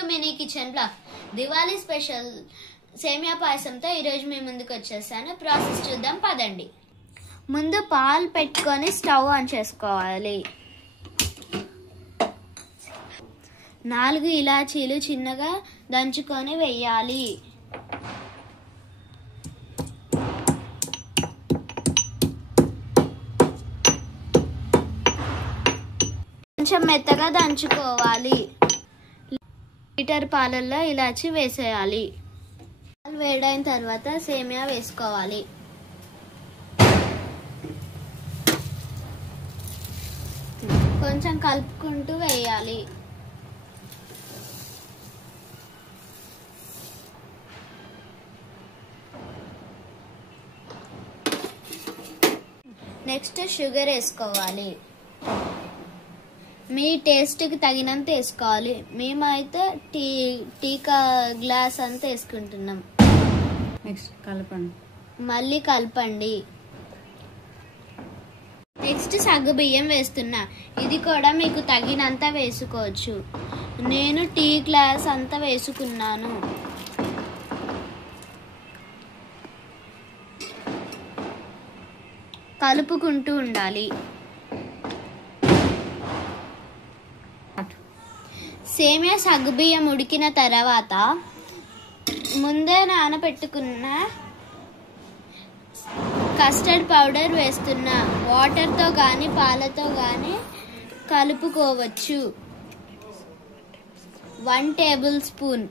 To mini kitchen blog. Diwali special సేమియా పాయసంతో ఈరోజు మీ ముందుకు వచ్చేసాను. ప్రాసెస్ చూద్దాం పదండి. ముందు పాలు పెట్టుకొని స్టవ్ ఆన్ చేసుకోవాలి. 4 ఇలాచీలు చిన్నగా దంచుకొని వేయాలి. కొంచెం మెత్తగా దంచుకోవాలి. లీటర్ పాలల్లో ఇలాచి వేసేయాలి. పాలు వేడైన తర్వాత సేమియా వేసుకోవాలి. కొంచెం కలుపుకుంటూ వేయాలి. నెక్స్ట్ షుగర్ వేసుకోవాలి. మీ టేస్ట్కి తగినంత వేసుకోవాలి. మేమైతే టీ గ్లాస్ అంతా వేసుకుంటున్నాం. నెక్స్ట్ కలపండి. మళ్ళీ కలపండి. నెక్స్ట్ సగ్గుబియ్యం వేస్తున్నా. ఇది కూడా మీకు తగినంత వేసుకోవచ్చు. నేను టీ గ్లాస్ అంతా వేసుకున్నాను. కలుపుకుంటూ ఉండాలి. సేమియా సగ్గుబియ్యం ఉడికిన తర్వాత ముందే నానబెట్టుకున్న కస్టర్డ్ పౌడర్ వేస్తున్నా. వాటర్తో కానీ పాలతో కానీ కలుపుకోవచ్చు. 1 table spoon.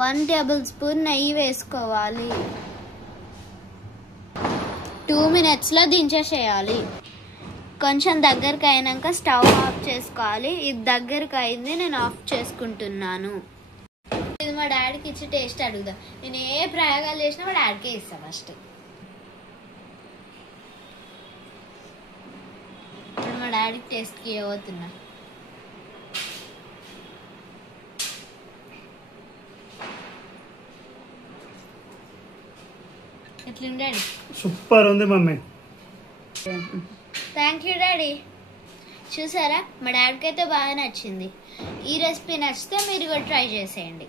One table spoon నెయ్యి వేసుకోవాలి. 2 మినిట్స్లో దించేసేయాలి. కొంచెం దగ్గరకు అయినాక స్టవ్ ఆఫ్ చేసుకోవాలి. ఇది దగ్గరకు అయింది, నేను ఆఫ్ చేసుకుంటున్నాను. ఇది మా డాడీకి ఇచ్చి టేస్ట్ అడుగుదా. నేను ఏ ప్రయోగాలు చేసినా మా డాడీకే ఇస్తాను. ఫస్ట్ ఇప్పుడు మా డాడీకి టేస్ట్కి ఇవ్వబోతున్నా. డాడీ సూపర్ ఉంది మమ్మీ. Thank you daddy. చూసారా, మా డాడీకి అయితే బాగా నచ్చింది. ఈ రెసిపీ నచ్చితే మీరు కూడా ట్రై చేసేయండి.